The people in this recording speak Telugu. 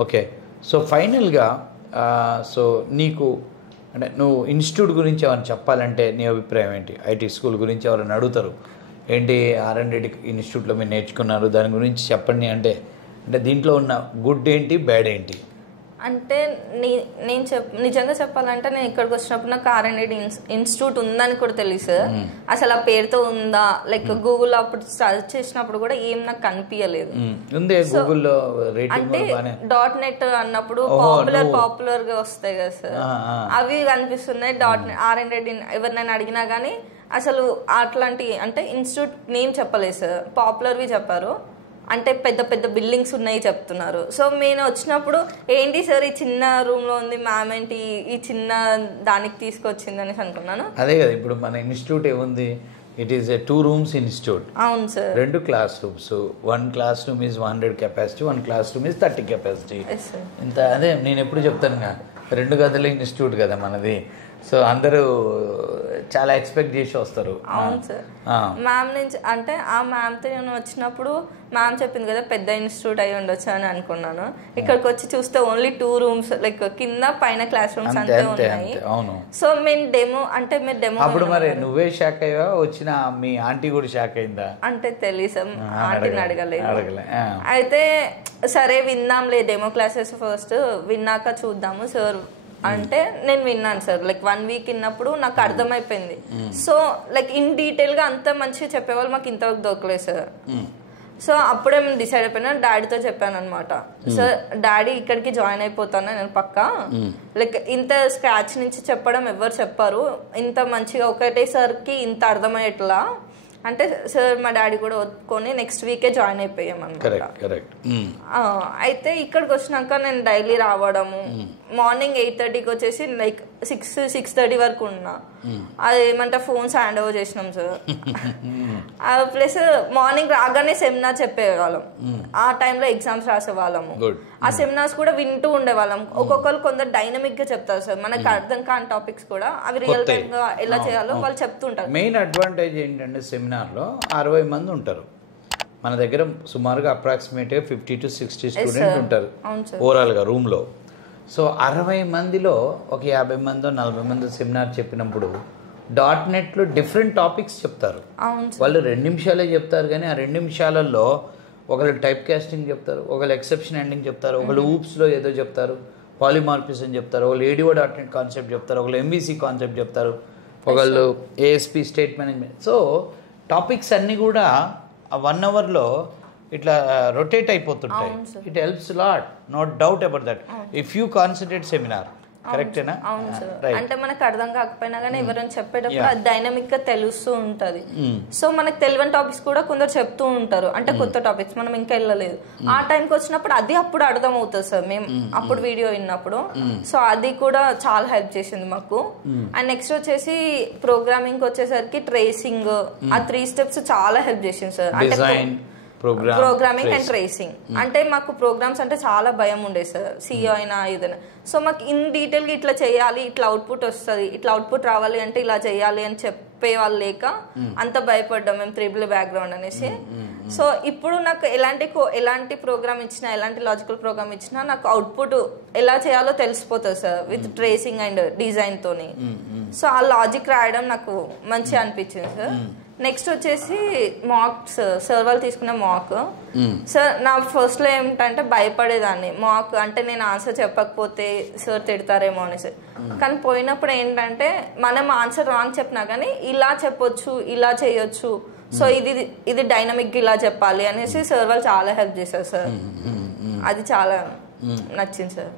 ఓకే. సో ఫైనల్‌గా సో నీకు అంటే నువ్వు ఇన్‌స్టిట్యూట్ గురించి ఏమైనా చెప్పాలంటే నీ అభిప్రాయం ఏంటి? ఐటీ స్కూల్ గురించి ఎవరైనా అడుగుతారు. ఏంటి ఆర్&డి ఇన్‌స్టిట్యూట్‌లో మీరు నేర్చుకున్నారు దాని గురించి చెప్పండి అంటే, అంటే దీంట్లో ఉన్న గుడ్ ఏంటి? బ్యాడ్ ఏంటి? అంటే నేను నిజంగా చెప్పాలంటే నేను ఇక్కడికి వచ్చినప్పుడు నాకు ఆర్&డి ఇన్స్టిట్యూట్ ఉందని కూడా తెలియదు సార్. అసలు ఆ పేరుతో ఉందా లైక్ గూగుల్లో అప్పుడు సర్చ్ చేసినప్పుడు కూడా ఏం నాకు కనిపించలేదు. ఉంది గూగుల్లో అంటే .net అన్నప్పుడు పాపులర్ గా వస్తాయి కదా సార్, అవి కనిపిస్తున్నాయి. ఆర్&డి ఎవరినైనా అడిగినా కానీ అసలు అట్లాంటి అంటే ఇన్స్టిట్యూట్ నేమ్ చెప్పలేదు సార్, పాపులర్వి చెప్పారు. అంటే పెద్ద పెద్ద బిల్డింగ్స్ ఉన్నాయి చెప్తున్నారు. సో నేను వచ్చినప్పుడు ఏంటి సార్ ఈ చిన్న రూమ్లో ఉంది, మ్యామ్ ఏంటి ఈ చిన్న దానికి తీసుకొచ్చింది అనేసి అనుకున్నాను. అదే కదా ఇప్పుడు మన ఇన్స్టిట్యూట్ ఏముంది, it is a 2 rooms institute. అవును sir. 2 class rooms, 1 class room is 100 capacity, 1 class room is 30 capacity. ఇంత అదే నేను ఎప్పుడు చెప్తాను కదా, 2 గదుల ఇన్స్టిట్యూట్ కదా మనది. సో అందరూ చాలా ఎక్స్పెక్ట్ చేసి వస్తారు. అవును సార్. మ్యామ్ నుంచి అంటే ఆ మ్యామ్తో నేను వచ్చినప్పుడు మ్యామ్ చెప్పింది కదా పెద్ద ఇన్స్టిట్యూట్ అయి ఉండొచ్చు అని అనుకున్నాను. ఇక్కడికి వచ్చి చూస్తే ఓన్లీ 2 rooms లైక్ కింద పైన క్లాస్ రూమ్స్ అంతే ఉన్నాయి. సో మేము మీరు డెమో అప్పుడు మరి నువ్వే షాక్ అయ్యా, వచ్చిన మీ ఆంటీ కూడా షాక్ అయిందా? అంటే తెలియదు, ఆంటీని అడగలేదు. అయితే సరే విందాంలే డెమో క్లాసెస్ ఫస్ట్, విన్నాక చూద్దాము సార్ అంటే నేను విన్నాను సార్. లైక్ 1 week విన్నప్పుడు నాకు అర్థమైపోయింది. సో లైక్ ఇన్ డీటెయిల్గా అంత మంచిగా చెప్పేవాళ్ళు మాకు ఇంతవరకు దొరకలేదు సార్. సో అప్పుడే మేము డిసైడ్ అయిపోయినా, డాడీతో చెప్పాను అనమాట. సార్ డాడీ ఇక్కడికి జాయిన్ అయిపోతాను నేను పక్కా, లైక్ ఇంత స్క్రాచ్ నుంచి చెప్పడం ఎవరు చెప్పారు, ఇంత మంచిగా ఒకటేసరికి ఇంత అర్థమయ్యేట్లా అంటే సార్ మా డాడీ కూడా ఒప్పుకొని నెక్స్ట్ వీకే జాయిన్ అయిపోయాం అనమాట. అయితే ఇక్కడికి వచ్చినాక నేను డైలీ రావడము, మార్నింగ్ 8:30కి వచ్చేసి లైక్ 6:30 వరకు ఉన్నా. అది ఏమంటే ఫోన్స్ హ్యాండ్ ఓవర్ చేసినాం సార్. ప్లస్ మార్నింగ్ రాగానే సెమినార్ చెప్పేవాళ్ళం, ఆ టైంలో ఎగ్జామ్స్ రాసేవాళ్ళము. ఆ సెమినార్స్ కూడా వింటూ ఉండేవాళ్ళం. ఒక్కొక్కరు కొందరు డైనమిక్ గా చెప్తారు సార్, మనకు అర్థం కాని టాపిక్స్ కూడా అవి రియల్ టైమ్ గా ఎలా చేయాలో వాళ్ళు చెప్తుంటారు. మెయిన్ అడ్వాంటేజ్ ఏంటంటే సెమినార్లో 60 మంది ఉంటారు మన దగ్గర, సుమారుగా అప్రాక్సిమేట్గా 50 to 60 స్టూడెంట్స్ ఉంటారు ఓవరాల్గా రూమ్లో. సో 60 మందిలో ఒక 50 మందో 40 మందో సెమినార్ చెప్పినప్పుడు .netలో డిఫరెంట్ టాపిక్స్ చెప్తారు. వాళ్ళు 2 నిమిషాలే చెప్తారు, కానీ ఆ 2 నిమిషాలలో ఒకళ్ళు టైప్ కాస్టింగ్ చెప్తారు, ఒకళ్ళు ఎక్సెప్షన్ ఎండింగ్ చెప్తారు, ఒకళ్ళు ఊప్స్లో ఏదో చెప్తారు, పాలిమార్ఫిజం చెప్తారు, ఒకళ్ళు ADO.net కాన్సెప్ట్ చెప్తారు, ఒకళ్ళు MVC కాన్సెప్ట్ చెప్తారు, ఒకళ్ళు ASP state management. So topics అన్నీ కూడా ఆ 1 hourలో ఇట్లా రొటేట్ అయిపోతుంటాయి. It helps lot, no doubt about that, if you concentrate seminar. కరెక్టేనా? అవును సార్. అంటే మనకు అర్థం కాకపోయినా కానీ ఎవరైనా చెప్పేటప్పుడు అది డైనమిక్ గా తెలుస్తూ ఉంటది. సో మనకు తెలియని టాపిక్స్ కూడా కొందరు చెప్తూ ఉంటారు, అంటే కొత్త టాపిక్స్ మనం ఇంకా వెళ్ళలేదు. ఆ టైంకి వచ్చినప్పుడు అది అప్పుడు అర్థం అవుతుంది సార్, మేము అప్పుడు వీడియో విన్నప్పుడు. సో అది కూడా చాలా హెల్ప్ చేసింది మాకు. అండ్ నెక్స్ట్ వచ్చేసి ప్రోగ్రామింగ్ వచ్చేసరికి ట్రేసింగ్, ఆ 3 steps చాలా హెల్ప్ చేసింది సార్. అంటే ప్రోగ్రామింగ్ అండ్ ట్రేసింగ్ అంటే మాకు ప్రోగ్రామ్స్ అంటే చాలా భయం ఉండేది సార్, సిఓ అయినా ఏదైనా. సో మాకు ఇన్ డీటెయిల్గా ఇట్లా చేయాలి, ఇట్లా అవుట్పుట్ వస్తుంది, ఇట్లా అవుట్పుట్ రావాలి అంటే ఇలా చేయాలి అని చెప్పే వాళ్ళు లేక అంత భయపడ్డాం మేము, 3 బ్యాక్గ్రౌండ్ అనేసి. సో ఇప్పుడు నాకు ఎలాంటి ప్రోగ్రామ్ ఇచ్చినా, ఎలాంటి లాజికల్ ప్రోగ్రామ్ ఇచ్చినా నాకు అవుట్పుట్ ఎలా చేయాలో తెలిసిపోతుంది sir, with tracing and design తోని. సో ఆ లాజిక్ రాయడం నాకు మంచిగా అనిపించింది సార్. నెక్స్ట్ వచ్చేసి మాక్స్ సార్ వాళ్ళు తీసుకున్న మాక్. సార్ నా ఫస్ట్లో ఏమిటంటే భయపడేదాన్ని, మాక్ అంటే నేను ఆన్సర్ చెప్పకపోతే సార్ తిడతారేమో అనేసి. కానీ పోయినప్పుడు ఏంటంటే మనం ఆన్సర్ రాంగ్ చెప్పినా కానీ ఇలా చెప్పొచ్చు, ఇలా చేయొచ్చు, సో ఇది డైనమిక్ ఇలా చెప్పాలి అనేసి సార్ వాళ్ళు చాలా హెల్ప్ చేశారు సార్. అది చాలా నచ్చింది సార్.